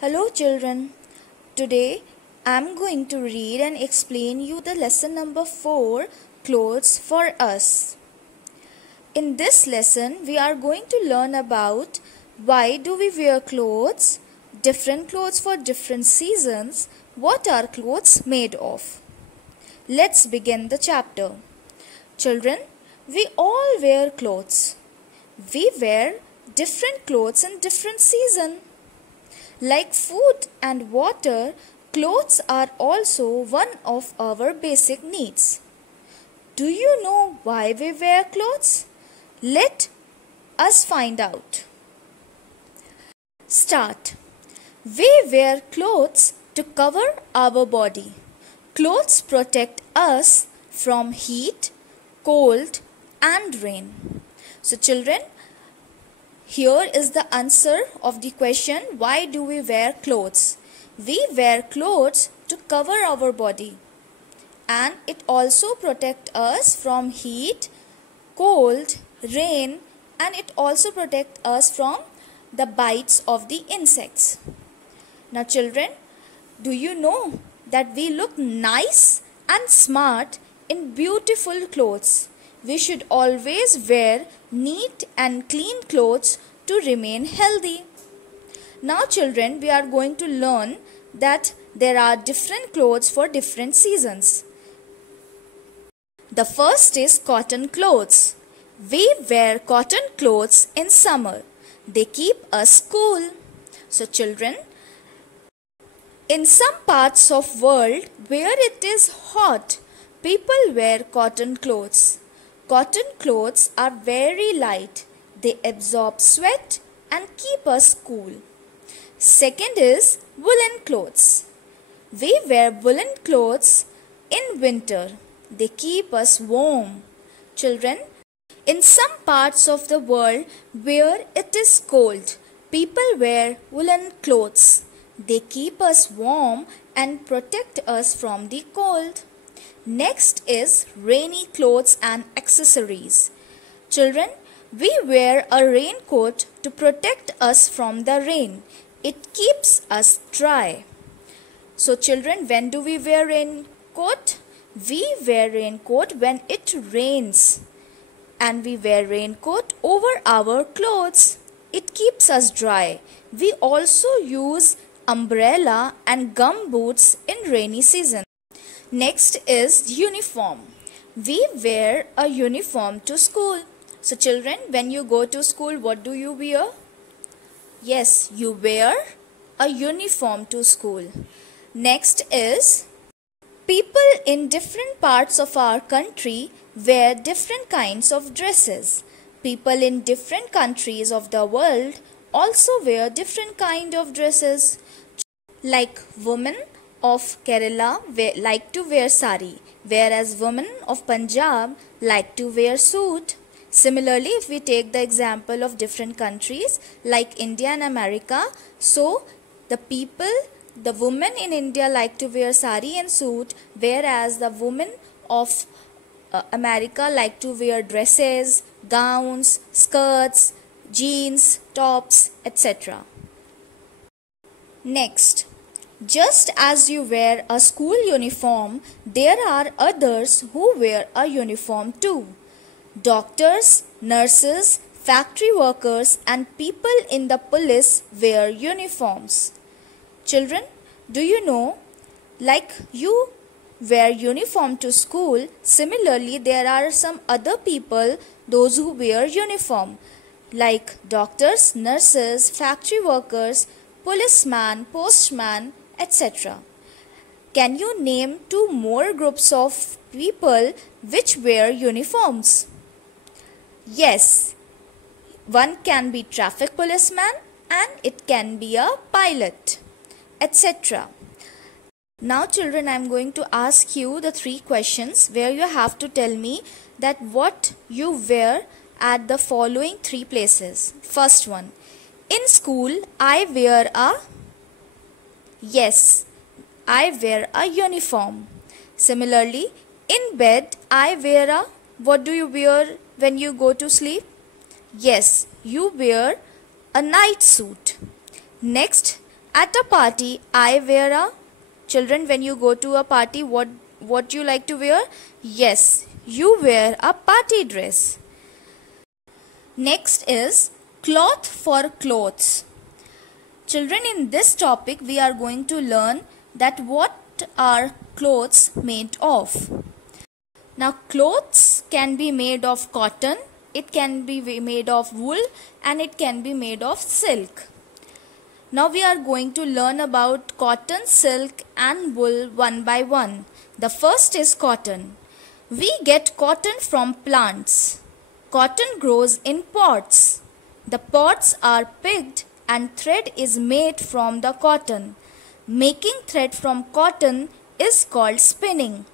Hello children. Today I am going to read and explain you the lesson number 4, Clothes for Us. In this lesson we are going to learn about why do we wear clothes, different clothes for different seasons, what are clothes made of. Let's begin the chapter. Children, we all wear clothes. We wear different clothes in different seasons. Like food and water, clothes are also one of our basic needs. Do you know why we wear clothes? Let us find out. Start. We wear clothes to cover our body. Clothes protect us from heat, cold, and rain. So children, here is the answer of the question, why do we wear clothes? We wear clothes to cover our body, and it also protects us from heat, cold, rain, and it also protects us from the bites of the insects. Now children, do you know that we look nice and smart in beautiful clothes? We should always wear neat and clean clothes to remain healthy. Now children, we are going to learn that there are different clothes for different seasons. The first is cotton clothes. We wear cotton clothes in summer. They keep us cool. So children, in some parts of world where it is hot, people wear cotton clothes. Cotton clothes are very light. They absorb sweat and keep us cool. Second is woolen clothes. We wear woolen clothes in winter. They keep us warm. Children, in some parts of the world where it is cold, people wear woolen clothes. They keep us warm and protect us from the cold. Next is rainy clothes and accessories. Children, we wear a raincoat to protect us from the rain. It keeps us dry. So children, when do we wear raincoat? We wear raincoat when it rains. And we wear raincoat over our clothes. It keeps us dry. We also use umbrella and gum boots in rainy season. Next is uniform. We wear a uniform to school. So children, when you go to school, what do you wear? Yes, you wear a uniform to school. Next is people in different parts of our country wear different kinds of dresses. People in different countries of the world also wear different kind of dresses. Like women of Kerala like to wear sari, whereas women of Punjab like to wear suit. Similarly, if we take the example of different countries like India and America, so the women in India like to wear sari and suit, whereas the women of America like to wear dresses, gowns, skirts, jeans, tops, etc. Next, just as you wear a school uniform, there are others who wear a uniform too. Doctors, nurses, factory workers, and people in the police wear uniforms. Children, do you know, like you wear uniform to school, similarly there are some other people, those who wear uniform, like doctors, nurses, factory workers, policeman, postman, etc. Can you name 2 more groups of people which wear uniforms? Yes, one can be traffic policeman and it can be a pilot, etc. Now children, I am going to ask you the 3 questions where you have to tell me that what you wear at the following 3 places. First one, in school I wear a... Yes, I wear a uniform. Similarly, in bed I wear a... What do you wear when you go to sleep? Yes, you wear a night suit. Next, At a party, I wear a... Children, when you go to a party, what you like to wear? Yes, you wear a party dress. Next is cloth for clothes. Children, in this topic, we are going to learn that what are clothes made of. Now, clothes can be made of cotton, it can be made of wool, and it can be made of silk. Now, we are going to learn about cotton, silk, and wool one by one. The first is cotton. We get cotton from plants. Cotton grows in pots. The pots are picked and thread is made from the cotton. Making thread from cotton is called spinning.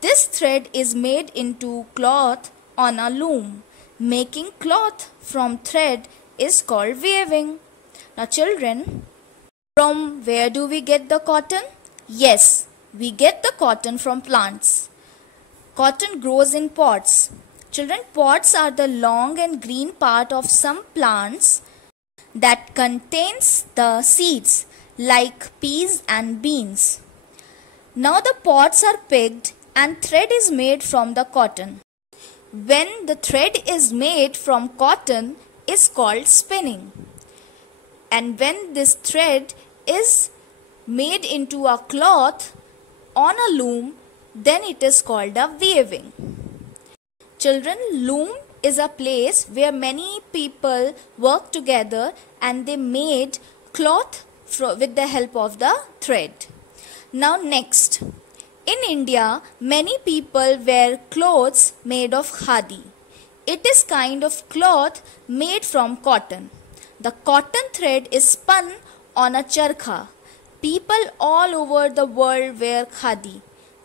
This thread is made into cloth on a loom. Making cloth from thread is called weaving. Now children, from where do we get the cotton? Yes, we get the cotton from plants. Cotton grows in pods. Children, pods are the long and green part of some plants that contains the seeds like peas and beans. Now the pods are picked and thread is made from the cotton. When the thread is made from cotton is called spinning. And when this thread is made into a cloth on a loom, then it is called a weaving. Children, loom is a place where many people work together and they made cloth with the help of the thread. Now next, in India, many people wear clothes made of khadi. It is kind of cloth made from cotton. The cotton thread is spun on a charkha. People all over the world wear khadi.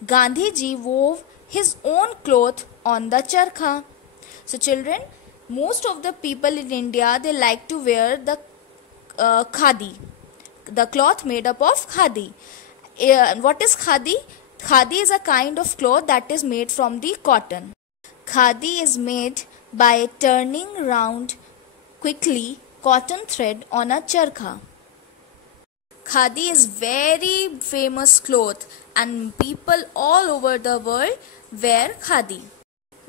Gandhi ji wove his own cloth on the charkha. So children, most of the people in India, they like to wear the khadi, the cloth made up of khadi. What is khadi? Khadi is a kind of cloth that is made from the cotton. Khadi is made by turning round quickly cotton thread on a charkha. Khadi is very famous cloth and people all over the world wear khadi.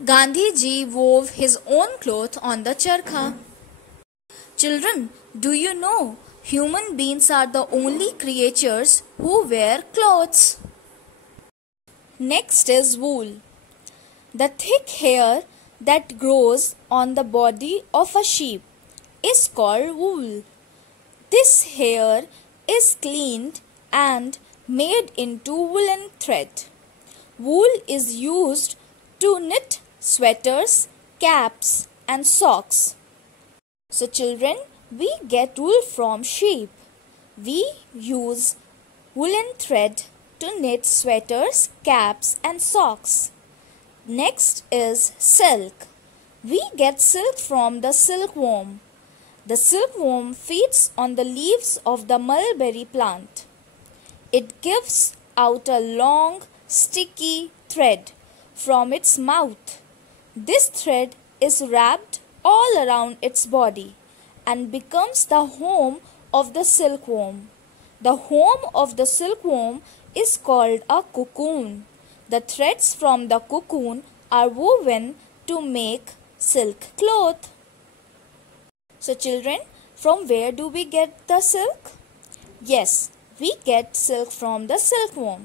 Gandhi ji wove his own cloth on the charkha. Children, do you know human beings are the only creatures who wear clothes? Next is wool. The thick hair that grows on the body of a sheep is called wool. This hair is cleaned and made into woolen thread. Wool is used to knit sweaters, caps, and socks. So children, we get wool from sheep. We use woolen thread to knit sweaters, caps, and socks. Next is silk. We get silk from the silkworm. The silkworm feeds on the leaves of the mulberry plant. It gives out a long, sticky thread from its mouth. This thread is wrapped all around its body and becomes the home of the silkworm. The home of the silkworm is called a cocoon. The threads from the cocoon are woven to make silk cloth. So children, from where do we get the silk? Yes, we get silk from the silkworm.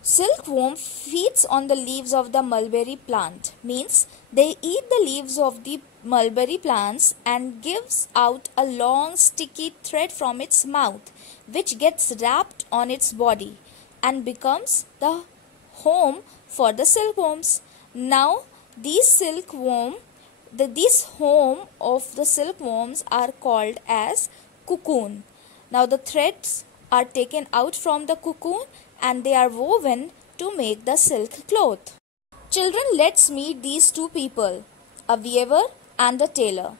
Silkworm feeds on the leaves of the mulberry plant. Means they eat the leaves of the mulberry plants and gives out a long sticky thread from its mouth, which gets wrapped on its body and becomes the home for the silkworms. Now these home of the silkworms are called as cocoon. Now the threads are taken out from the cocoon and they are woven to make the silk cloth. Children, let's meet these two people, a weaver and a tailor.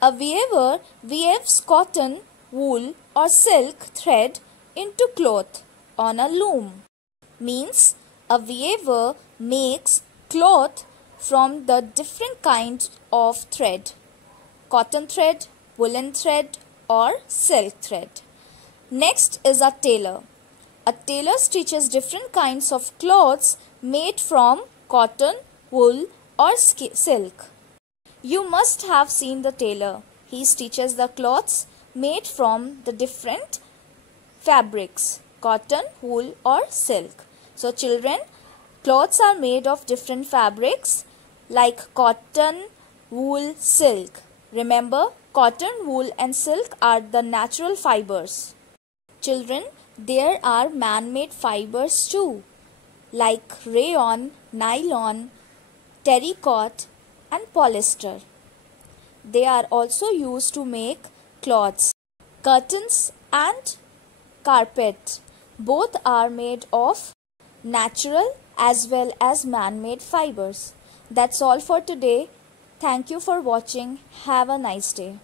A weaver weaves cotton, wool or silk thread into cloth on a loom. Means a weaver makes cloth from the different kinds of thread, cotton thread, woolen thread or silk thread. Next is a tailor. A tailor stitches different kinds of clothes made from cotton, wool or silk. You must have seen the tailor. He stitches the clothes made from the different fabrics, cotton, wool or silk. So children, clothes are made of different fabrics like cotton, wool, silk. Remember, cotton, wool and silk are the natural fibers. Children, there are man-made fibers too, like rayon, nylon, terracotta and polyester. They are also used to make cloths, curtains and carpet. Both are made of natural as well as man-made fibers. That's all for today. Thank you for watching. Have a nice day.